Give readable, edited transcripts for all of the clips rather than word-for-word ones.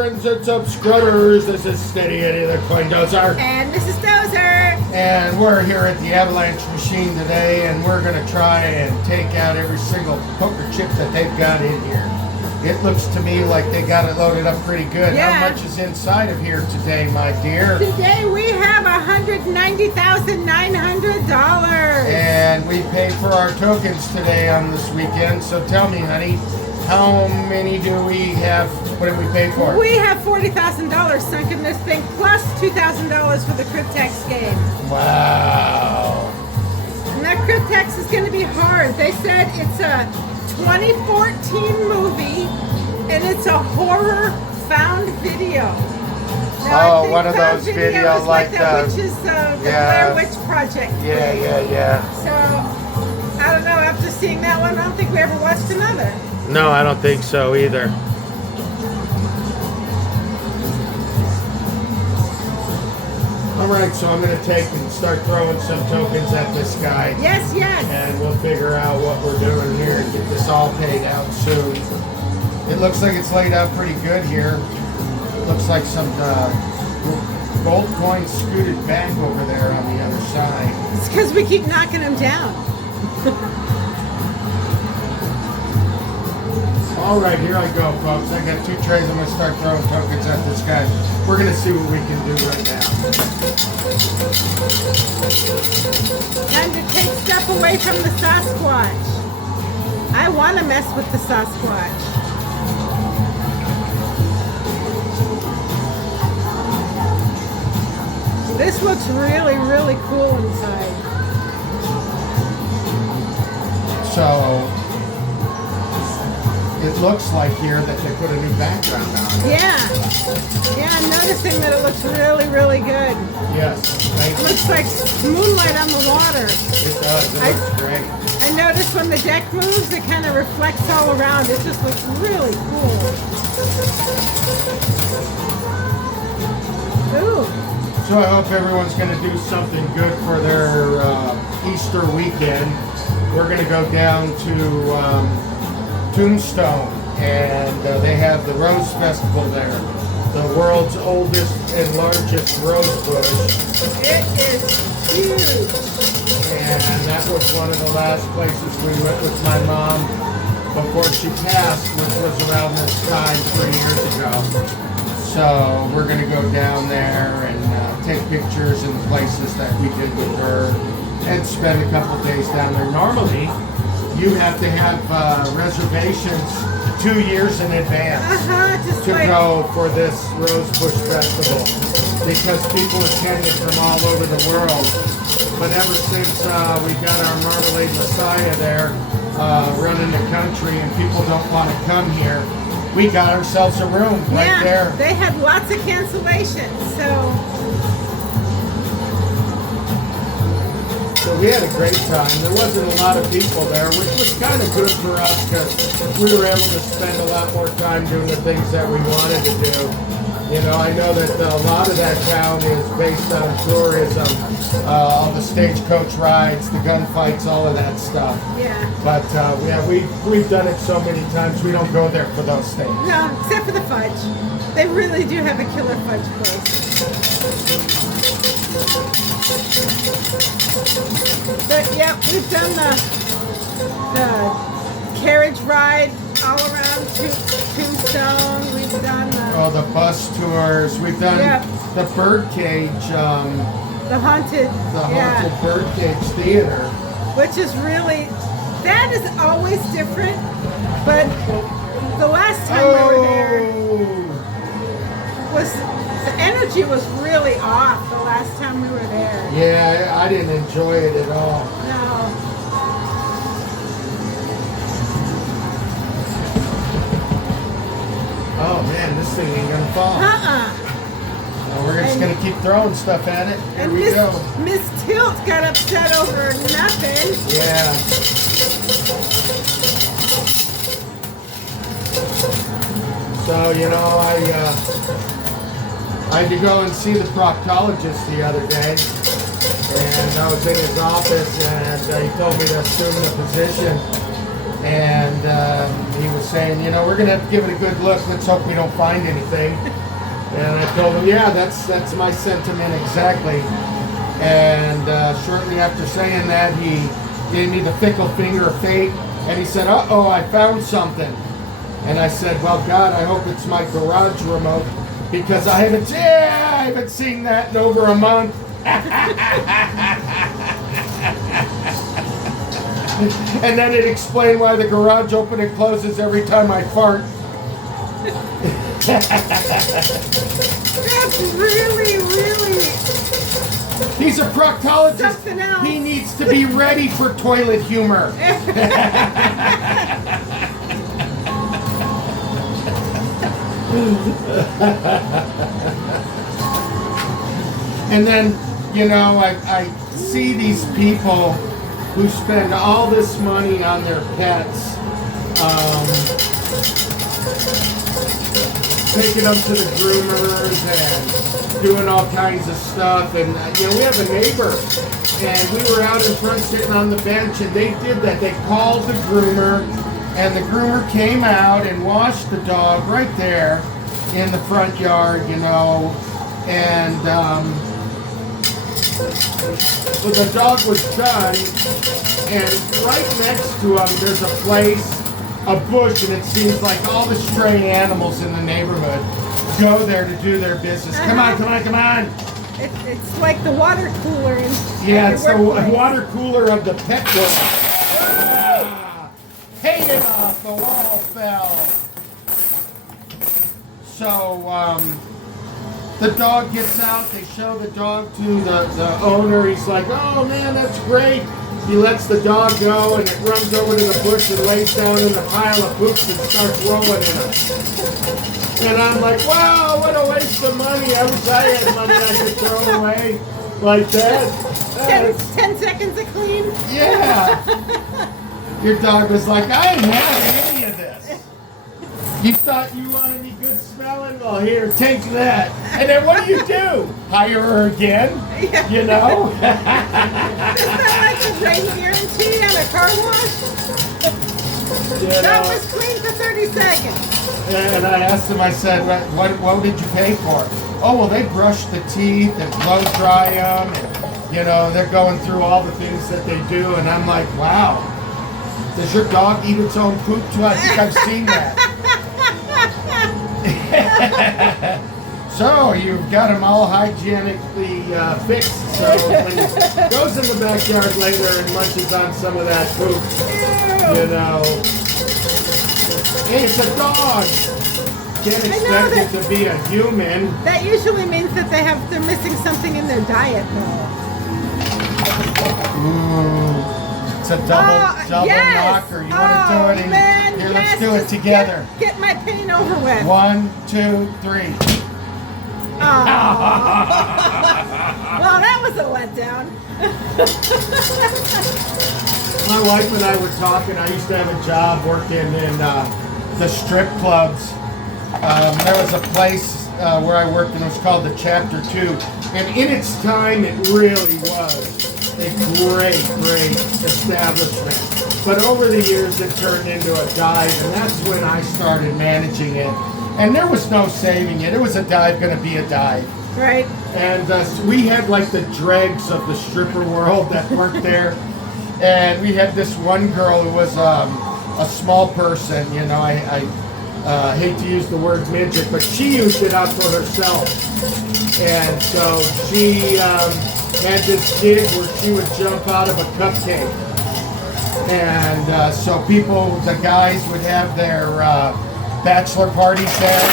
friends and subscribers. This is Steady Eddie the Coin Dozer. And Mrs Dozer. And we're here at the Avalanche machine today, and we're going to try and take out every single poker chip that they've got in here. It looks to me like they got it loaded up pretty good. Yeah. How much is inside of here today, my dear? Today we have $190,900. And we paid for our tokens today on this weekend. So tell me, honey, how many do we have? What did we pay for? We have $40,000 sunk in this thing, plus $2,000 for the Cryptex game. Wow. And that Cryptex is going to be hard. They said it's a 2014 movie, and it's a horror found video. Now, one of those videos like that, which is the Blair Witch Project. Yeah. So, I don't know, after seeing that one, I don't think we ever watched another. No, I don't think so either. Alright, so I'm going to take and start throwing some tokens at this guy. Yes. And we'll figure out what we're doing here and get this all paid out soon. It looks like it's laid out pretty good here. Looks like some gold coins scooted back over there on the other side. It's because we keep knocking them down. Alright, here I go, folks. I got two trays. I'm going to start throwing tokens at this guy. We're going to see what we can do right now. Time to take stuff away from the Sasquatch. I want to mess with the Sasquatch. This looks really, really cool inside. So, it looks like here that they put a new background on it. Yeah, I'm noticing that it looks really, really good. Yes, thank It you. looks like moonlight on the water. It does. It looks great. I noticed when the deck moves, it kind of reflects all around. It just looks really cool. Ooh. So I hope everyone's going to do something good for their Easter weekend. We're going to go down to Tombstone, and they have the Rose Festival there. The world's oldest and largest rose bush. It is huge. And that was one of the last places we went with my mom before she passed, which was around this time 3 years ago. So we're going to go down there and take pictures in the places that we did with her and spend a couple days down there. Normally, you have to have reservations 2 years in advance to go for this Rose Bush Festival, because people attend it from all over the world. But ever since we got our Marmalade Messiah there running the country and people don't want to come here, we got ourselves a room right there. They had lots of cancellations, so we had a great time. There wasn't a lot of people there, which was kind of good for us because we were able to spend a lot more time doing the things that we wanted to do. You know, I know that a lot of that town is based on tourism, all the stagecoach rides, the gunfights, all of that stuff. yeah. But we've done it so many times, we don't go there for those things. No, except for the fudge. They really do have a killer fudge place. But yeah, we've done the carriage ride all around Tombstone. We've done the bus tours. We've done the birdcage, the haunted birdcage theater, which is really, that is always different. But the last time we were there the energy was really off. The last time we were there. Yeah, I didn't enjoy it at all. No. Oh man, this thing ain't gonna fall. Well, we're just gonna keep throwing stuff at it. Here And we go. Miss Tilt got upset over nothing. Yeah. So, you know, I had to go and see the proctologist the other day, and I was in his office, and he told me to assume the position And he was saying, you know, we're gonna have to give it a good look. Let's hope we don't find anything. And I told him, yeah, that's my sentiment exactly. And shortly after saying that, he gave me the fickle finger of fate, and he said, uh-oh, I found something. And I said, well, God, I hope it's my garage remote, because I haven't seen that in over a month. And then it explained why the garage opens and closes every time I fart. That's really, really He's a proctologist. something else. He needs to be ready for toilet humor. And then, you know, I see these people who spend all this money on their pets, taking them to the groomers and doing all kinds of stuff. And, you know, we have a neighbor, and we were out in front sitting on the bench, and they did that. They called the groomer, and the groomer came out and washed the dog right there in the front yard, you know, and so the dog was done, and right next to him there's a place, a bush, and it seems like all the stray animals in the neighborhood go there to do their business. Come on, come on, come on. It's like the water cooler in Yeah, it's the workplace. water cooler of the pet world. Ah, hanging off the wall fell. So, the dog gets out, they show the dog to the owner. He's like, oh man, that's great. He lets the dog go, and it runs over to the bush and lays down in the pile of poops and starts rolling in it. And I'm like, wow, what a waste of money. I wish I had money I could throw away like that. 10 seconds of clean. Yeah. Your dog was like, I ain't having any of this. You thought you wanted me good smelling? Well, here, take that. And then what do? Hire her again? Yeah. You know? Isn't that like a rain guarantee on a car wash? You That know? was clean for 30 seconds. And I asked him, I said, what did you pay for? Oh, well, they brush the teeth and blow dry them. And, you know, they're going through all the things that they do. And I'm like, wow. Does your dog eat its own poop too? I think I've seen that. So you've got them all hygienically fixed. So when he goes in the backyard later and munches on some of that poop, you know, hey, it's a dog. Can't expect it to be a human. That usually means that they're missing something in their diet, though. Ooh, it's a double yes. knocker. You want to do it? Man, Here, yes. let's do it Just together. Get my pain over with. 1, 2, 3. Well, that was a letdown. My wife and I were talking. I used to have a job working in the strip clubs. There was a place where I worked, and it was called the Chapter 2. And in its time, it really was a great, great establishment. But over the years, it turned into a dive, and that's when I started managing it. And there was no saving it. It was a dive going to be a dive. Right. And so we had like the dregs of the stripper world that worked there. And we had this one girl who was a small person. You know, I hate to use the word midget, but she used it out for herself. And so she had this gig where she would jump out of a cupcake. And so the guys would have their bachelor parties there.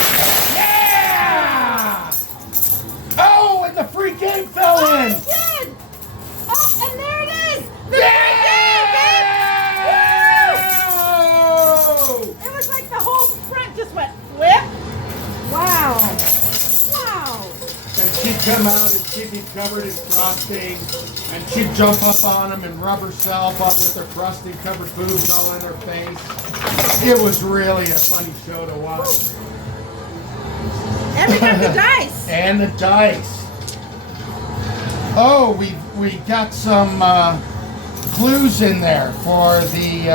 Yeah! Oh, and the free game fell in! It did! Oh, and there it is! The Yeah! It was like the whole front just went flip. Wow. Wow. And she'd come out and she'd be covered in frosting, and she'd jump up on them and rub herself up with her frosting covered boobs all in her face. It was really a funny show to watch. And we got the dice. And the dice. Oh, we got some clues in there for the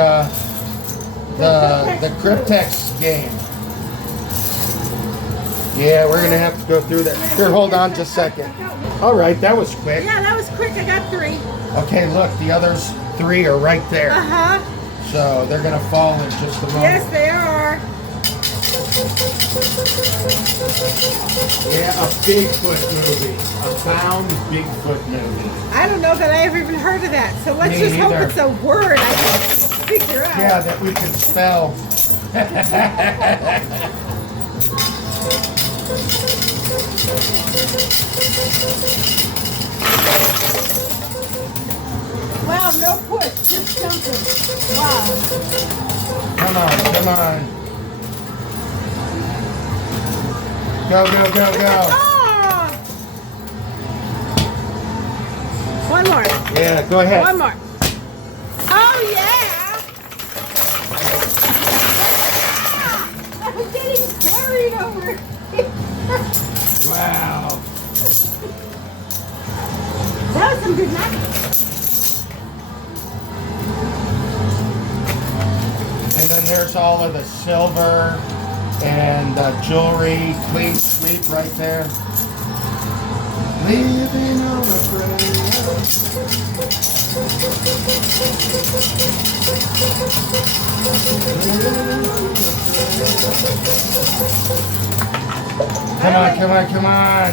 The Cryptex game. Yeah, we're gonna have to go through that. Here, hold on just a second. All right, that was quick. Yeah, that was quick. I got 3. Okay, look, the others 3 are right there. Uh-huh. So they're gonna fall in just a moment. Yes, they are. Yeah, a Bigfoot movie. A found Bigfoot movie. I don't know that I ever even heard of that. So let's Me just hope neither. it's a word I can figure out. Yeah, that we can spell. Wow, no push, just jumping. Wow. Come on, come on. Go, go, go, go. Oh! One more. Yeah, go ahead. One more. Oh, yeah! I'm getting carried over here. Wow. That was some good magic. And then there's all of the silver and jewelry, clean sweep right there. Living on a prayer. Come on, come on, come on.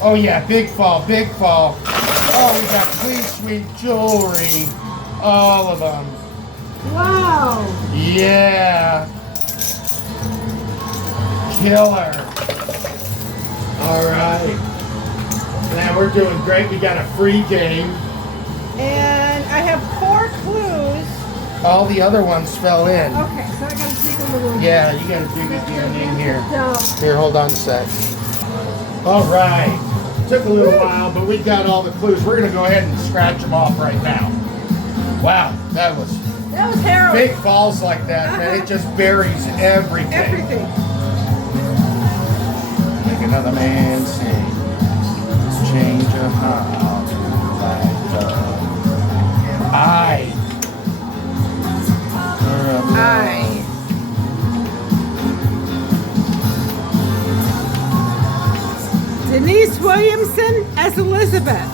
Oh yeah, big fall, big fall. Oh, we got clean sweep jewelry. All of them. Wow. Yeah. Killer. All right. Man, we're doing great. We got a free game. And I have 4 clues. All the other ones fell in. Okay, so I gotta dig a little. Yeah, you gotta dig it in here. No. Here, hold on a sec. All right. Took a little while, but we got all the clues. We're gonna go ahead and scratch them off right now. Wow, that was harrowing. big falls like that, man. It just buries everything. Everything. Make another man sing. Change a heart like I. Denise Williamson as Elizabeth.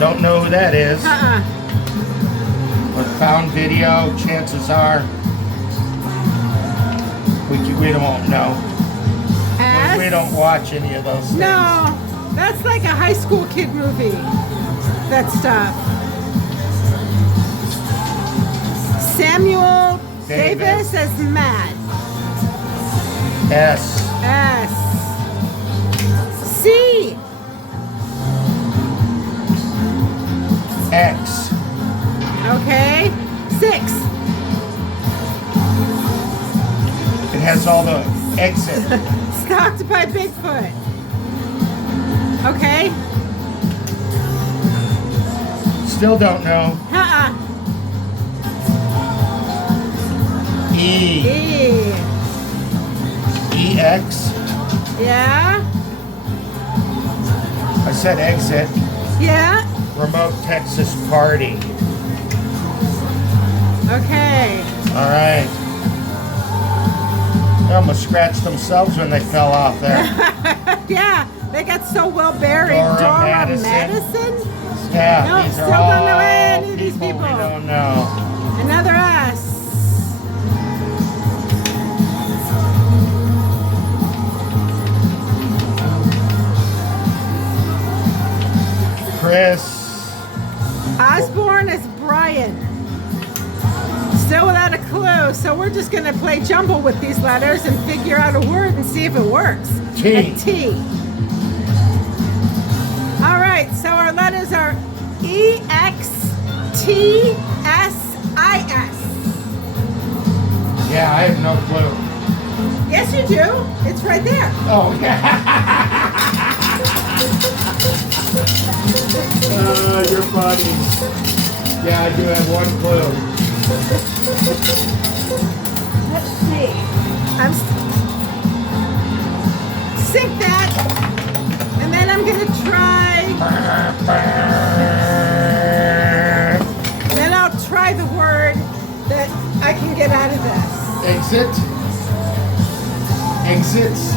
Don't know who that is. But found video, chances are we don't know. We don't watch any of those things. No, that's like a high school kid movie. That stuff. Samuel Davis as Matt. S. S. C. X. Okay. 6. It has all the exit. Stalked by Bigfoot. Okay. Still don't know. E. E. EX. Yeah. I said exit. Yeah. Remote Texas party. Okay. All right. They almost scratched themselves when they fell off there. Yeah, they got so well buried. Dora Madison? Yeah, Nope, these still are don't all know any of these people people. we don't know. Another S. Chris. Osborne is Brian. Still without a clue, so we're just going to play jumble with these letters and figure out a word and see if it works. T. A T. All right, so our letters are E-X-T-S-I-S. Yeah, I have no clue. Yes, you do. It's right there. Oh, yeah. You're funny. Yeah, I do have one clue. Let's see. Sink that, and then I'm gonna try. Then I'll try the word that exit. Exits.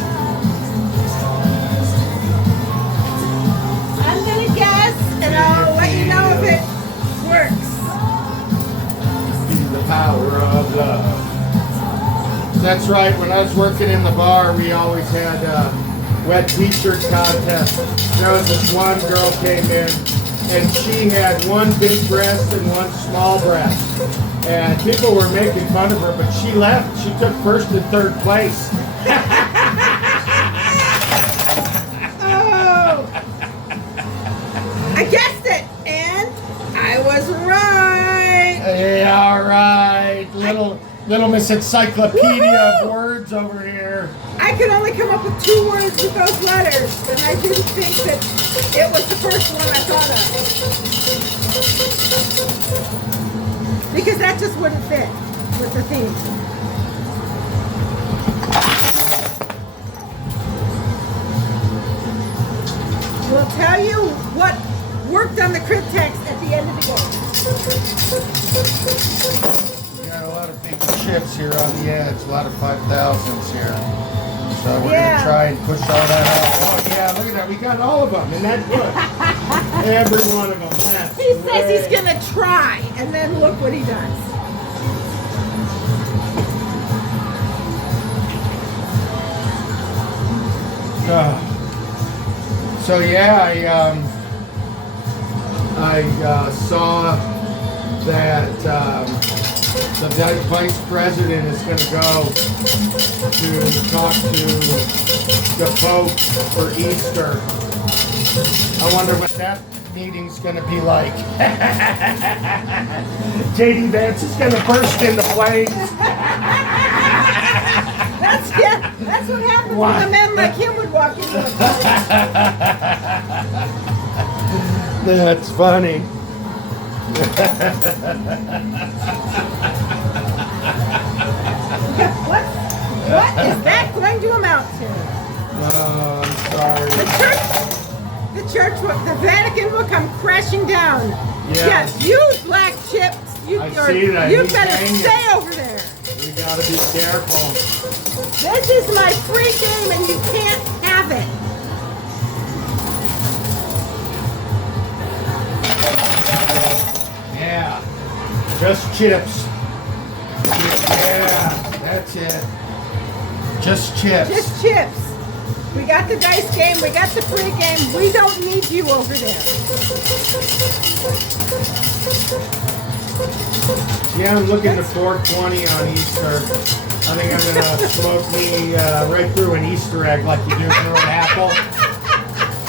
I'm gonna guess, and I'll let you know if it works. The power of love. That's right. When I was working in the bar, we always had wet t-shirt contest. There was this one girl came in, and she had one big breast and one small breast. And people were making fun of her, but she left. She took first and third place. Oh! I guessed it, and I was right. Yeah, all right. Little Miss Encyclopedia of words over here. I could only come up with 2 words with those letters, and I didn't think that it was the first one I thought of. Because that just wouldn't fit with the theme. We'll tell you what worked on the crit text at the end of the game. We got a lot of big chips here on the edge, a lot of 5,000s here. So we're Yeah. going to try and push all that out. Oh yeah, look at that. We got all of them in that book. Every one of them. That's He says great. he's gonna try, and then look what he does. So yeah, I saw that the vice president is going to go to talk to the Pope for Easter. I wonder what that meeting's going to be like. J.D. Vance is going to burst into flames. That's what happens What? when a man like him would walk into a bar. That's funny. What is that going to amount to? I'm sorry. The Vatican will come crashing down. Yes. Yes, you black chips. I see that. You He's better hanging. stay over there. We gotta be careful. This is my free game, and you can't have it. Yeah. Just chips. Yeah, that's it. Just chips. Just chips. We got the dice game. We got the free game. We don't need you over there. Yeah, I'm looking to 420 on Easter. I think I'm gonna smoke me right through an Easter egg like you do through an apple.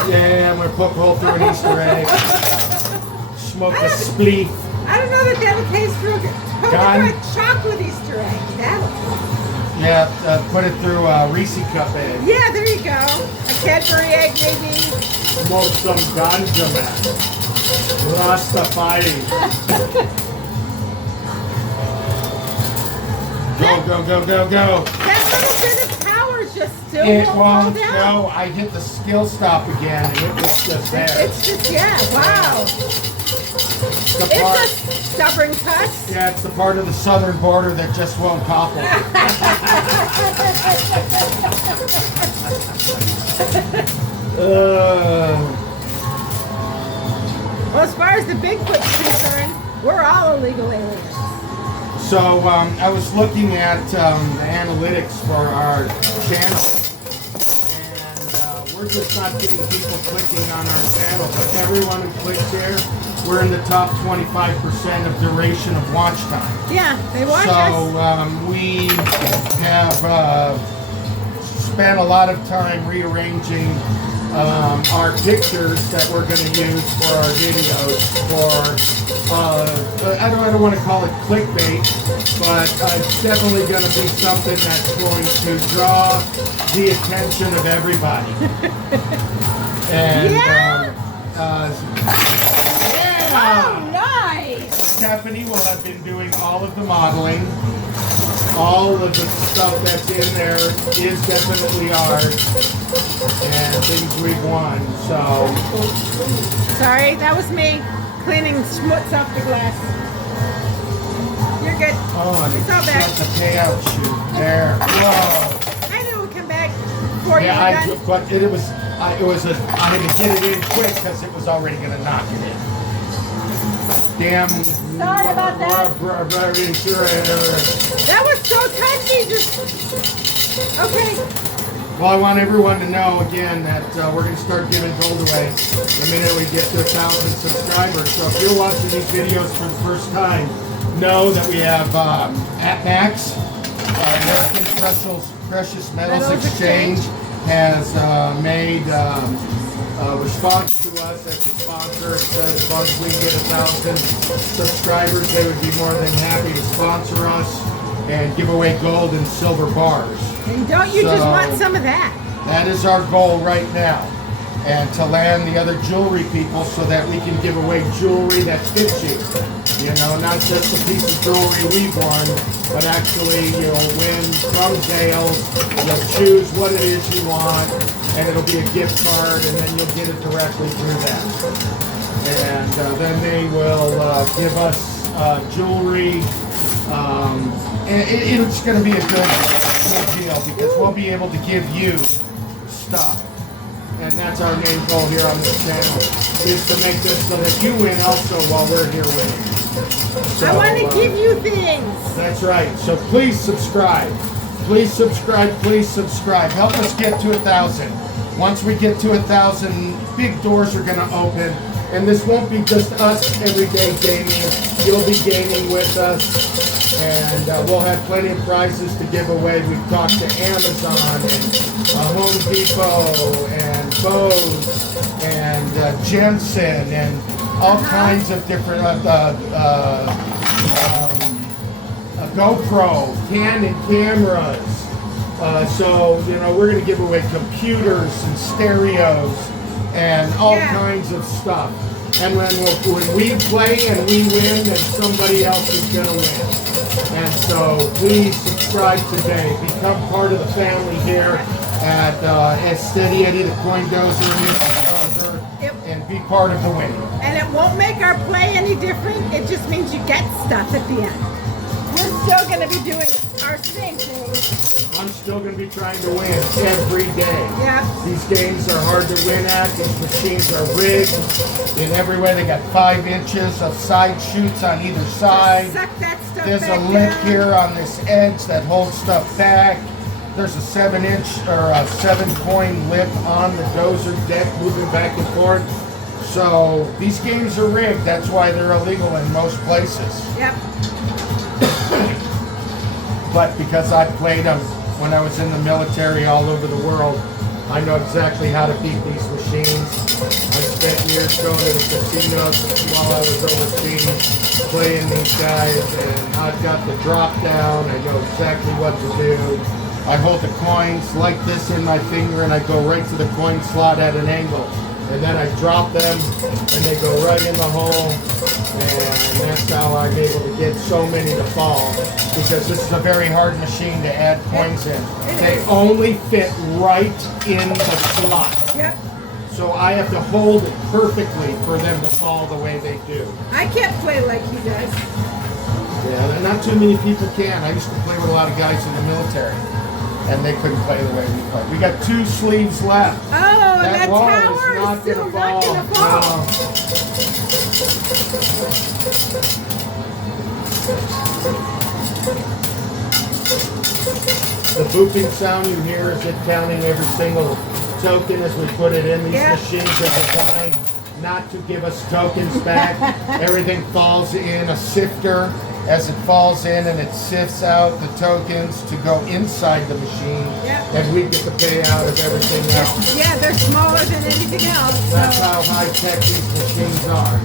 Yeah, I'm gonna poke a hole through an Easter egg. Smoke a spleef. I don't know that that'll taste real good. Done. Like chocolate Easter egg. That'll. Yeah, put it through a Reese cup egg. Yeah, there you go. A Cadbury egg, maybe. Smoke some ganja, man. Rastafari. Go. That little bit of power just still It won't fall won't down. go. I hit the skill stop again, and it was just there. It's just, yeah, wow. The It's part, a stubborn cuss. yeah, it's the part of the southern border that just won't topple. Well, as far as the Bigfoot's concerned, we're all illegal aliens. So I was looking at the analytics for our channel, and we're just not getting people clicking on our channel, but everyone who clicks here, we're in the top 25% of duration of watch time. Yeah, they watch us. So we have spent a lot of time rearranging our pictures that we're going to use for our videos for, I don't want to call it clickbait, but it's definitely going to be something that's going to draw the attention of everybody. And, Yeah? yeah! Oh, nice! Stephanie will have been doing all of the modeling. All of the stuff that's in there is definitely ours and things we've won. So Sorry, that was me cleaning schmutz off the glass. You're good. Oh, and It's all back. got the payout shoot there. Whoa. I knew it would come back before you Yeah, were done. but it was I had to get it in quick because it was already gonna knock it in. Damn. Sorry about that. That was so touchy. Okay. Well, I want everyone to know again that we're going to start giving gold away the minute we get to 1,000 subscribers. So if you're watching these videos for the first time, know that we have at Max, American Precious Metals Exchange has made a response to us as a sponsor. It said as long as we can get 1,000 subscribers, they would be more than happy to sponsor us and give away gold and silver bars. And don't you just want some of that? That is our goal right now. And to land the other jewelry people so that we can give away jewelry that fits you. You know, not just a piece of jewelry we've won, but actually you'll win from Zales. You'll choose what it is you want, and it'll be a gift card, and then you'll get it directly through that. And then they will give us jewelry. And it's going to be a good deal because we'll be able to give you stuff. And that's our main goal here on this channel, is to make this so that you win also while we're here winning. So, I want to give you things. That's right. So please subscribe. Please subscribe. Please subscribe. Help us get to 1,000. Once we get to 1,000, big doors are going to open. And this won't be just us everyday gaming. You'll be gaming with us. And we'll have plenty of prizes to give away. We've talked to Amazon and Home Depot and Bose and Jensen and all kinds of different GoPro, Canon cameras. So, you know, we're going to give away computers and stereos and all kinds of stuff. And when we play and we win, then somebody else is going to win. And so please subscribe today. Become part of the family here at Steady Eddie, the Coin Dozer, and Mrs Dozer, and be part of the winning. And it won't make our play any different. It just means you get stuff at the end. We're still going to be doing our same thing. I'm still going to be trying to win every day. Yeah. These games are hard to win at. These machines are rigged in every way. They got 5 inches of side chutes on either side. Suck that stuff There's back a lip down. here on this edge that holds stuff back. There's a 7-inch or a 7-coin lip on the dozer deck moving back and forth. So these games are rigged. That's why they're illegal in most places. Yep. But because I've played them when I was in the military all over the world, I know exactly how to beat these machines. I spent years going to the casinos while I was overseas playing these guys, and I've got the drop down. I know exactly what to do. I hold the coins like this in my finger, and I go right to the coin slot at an angle. And then I drop them, and they go right in the hole, and that's how I'm able to get so many to fall, because this is a very hard machine to add coins in. They only fit right in the slot. Yep. So I have to hold it perfectly for them to fall the way they do. I can't play like he does. Yeah, and not too many people can. I used to play with a lot of guys in the military, and they couldn't play the way we play. We got 2 sleeves left. Oh, and that wall tower is not is still gonna not going to fall. The booping sound you hear is it counting every single token as we put it in. These machines are designed not to give us tokens back. Everything falls in a sifter as it falls in, and it sifts out the tokens to go inside the machine, and we get the payout of everything else. Yeah, they're smaller than anything else. That's how high-tech these machines are.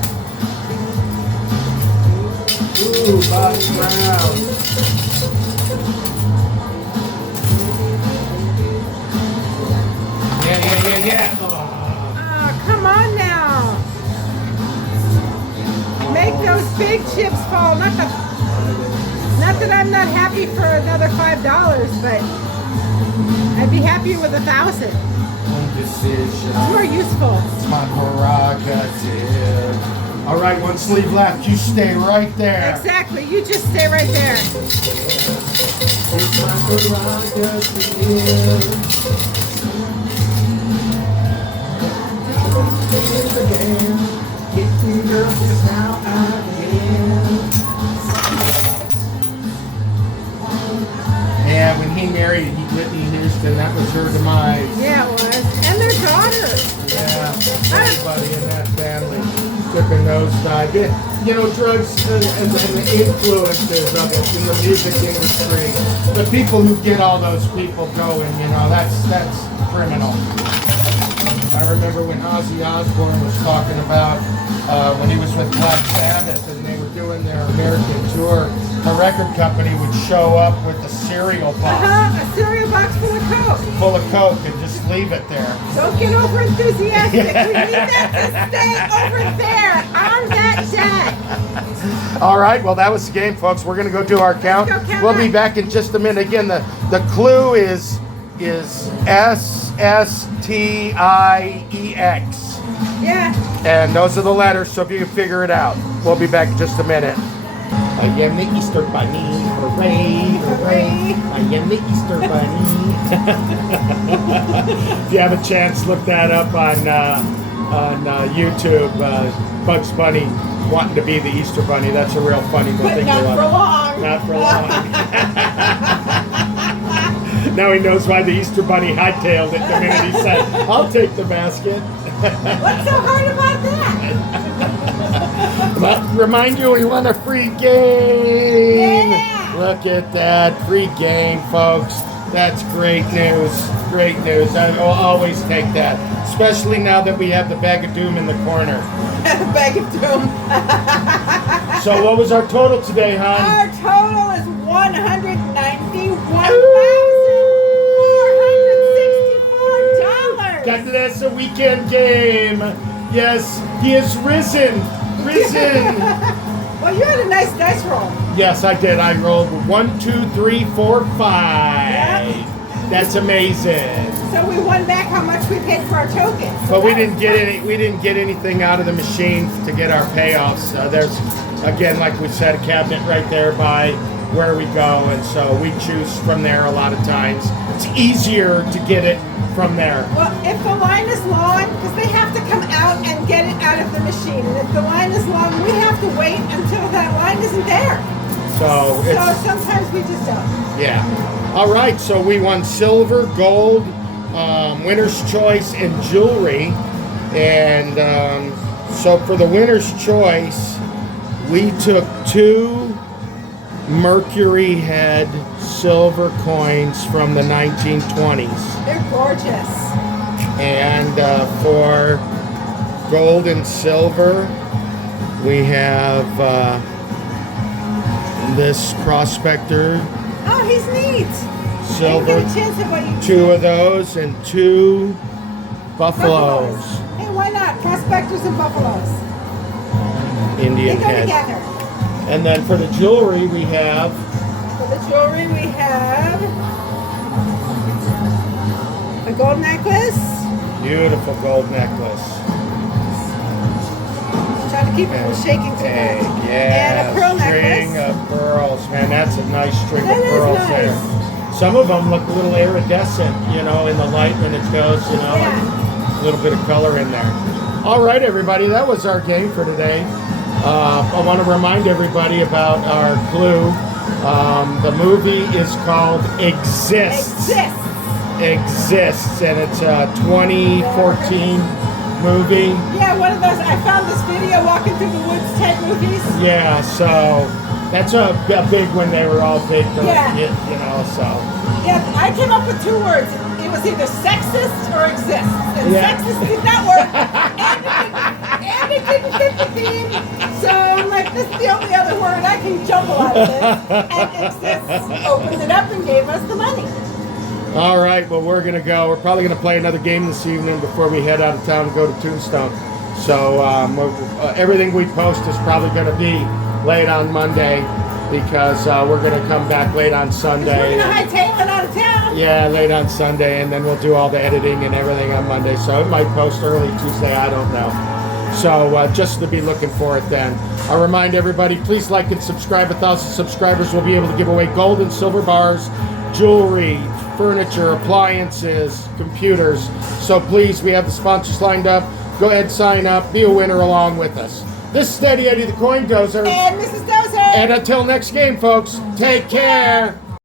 Ooh, Bobby Brown. Yeah. Oh. Oh, come on now. Make those big chips fall. Not that I'm not happy for another $5, but I'd be happy with 1,000. Decision. It's more useful. It's my prerogative. All right, one sleeve left. You stay right there. Exactly. You just stay right there. Yeah, when he married Whitney Houston, that was her demise. Yeah, it was. And their daughter. Yeah, everybody in that family took a nosedive. You know, drugs and the influences of it in the music industry. The people who get all those people going, you know, that's criminal. I remember when Ozzy Osbourne was talking about when he was with Black Sabbath and they were doing their American tour, the record company would show up with a cereal box. A cereal box full of Coke. Full of Coke and just leave it there. Don't get over enthusiastic. Yeah. We need that to stay over there on that day. All right, well that was the game, folks. We're gonna go do our count. We'll be back in just a minute. Again, the clue is SSTIEX. Yeah. And those are the letters, so if you can figure it out. We'll be back in just a minute. I am the Easter Bunny, hooray, hooray. I am the Easter Bunny. If you have a chance, look that up on YouTube. Bugs Bunny wanting to be the Easter Bunny. That's a real funny one. But not for long. Not for long. Now he knows why the Easter Bunny hightailed it the minute he said, I'll take the basket. What's so hard about that? But remind you, we won a free game. Yeah. Look at that. Free game, folks. That's great news. Great news. I will always take that. Especially now that we have the bag of doom in the corner. Bag of doom. So what was our total today, hon? Our total is $191,464. That's a weekend game. Yes, he is risen. Risen. Well, you had a nice dice roll. Yes, I did. I rolled 1, 2, 3, 4, 5. Yep. That's amazing. So we won back how much we paid for our tokens. So But we didn't get any. We didn't get anything out of the machine to get our payoffs. There's, again, like we said, a cabinet right there by where we go, and so we choose from there a lot of times. It's easier to get it from there. Well, if the line is long, because they have to come out and get it out of the machine, and if the line is long, we have to wait until that line isn't there. So sometimes we just don't. Yeah. All right. So we won silver, gold, winner's choice, and jewelry. And so for the winner's choice, we took 2 Mercury head silver coins from the 1920s. They're gorgeous. And for gold and silver, we have this prospector. Oh, he's neat. Silver. I didn't get a chance of what you 2 of those and 2 buffaloes. Hey, why not? Prospectors and buffaloes. Indian They go head. together. And then for the jewelry, we have For the jewelry, we have a gold necklace. beautiful gold necklace. Trying to keep it from shaking too Egg, much. yeah. And a pearl string necklace. of pearls. Man, that's a nice string That of is pearls nice. there. Some of them look a little iridescent, you know, in the light when it goes, you know, Yeah. a little bit of color in there. All right, everybody, that was our game for today. I want to remind everybody about our clue. The movie is called Exists. Exists, and it's a 2014 movie. Yeah, one of those. I found this video walking through the woods type movies. Yeah, so that's a big one. They were all big, Yeah. you know, so. Yeah, I came up with 2 words. It was either sexist or exists. And Yeah. sexist did not work. And it didn't fit the theme. So I'm like, this is the only other word I can jumble out of this. And exists opened it up and gave us the money. All right, well, we're going to go. We're probably going to play another game this evening before we head out of town and go to Tombstone. So everything we post is probably going to be late on Monday because we're going to come back late on Sunday. We're going to hightail it out of town. Yeah, late on Sunday, and then we'll do all the editing and everything on Monday. So it might post early Tuesday, I don't know. So just to be looking for it then. I'll remind everybody, please like and subscribe. 1,000 subscribers will be able to give away gold and silver bars, jewelry, furniture, appliances, computers. So please, we have the sponsors lined up. Go ahead, sign up, be a winner along with us. This is Steady Eddie the Coin Dozer. And Mrs. Dozer. And until next game, folks, take care.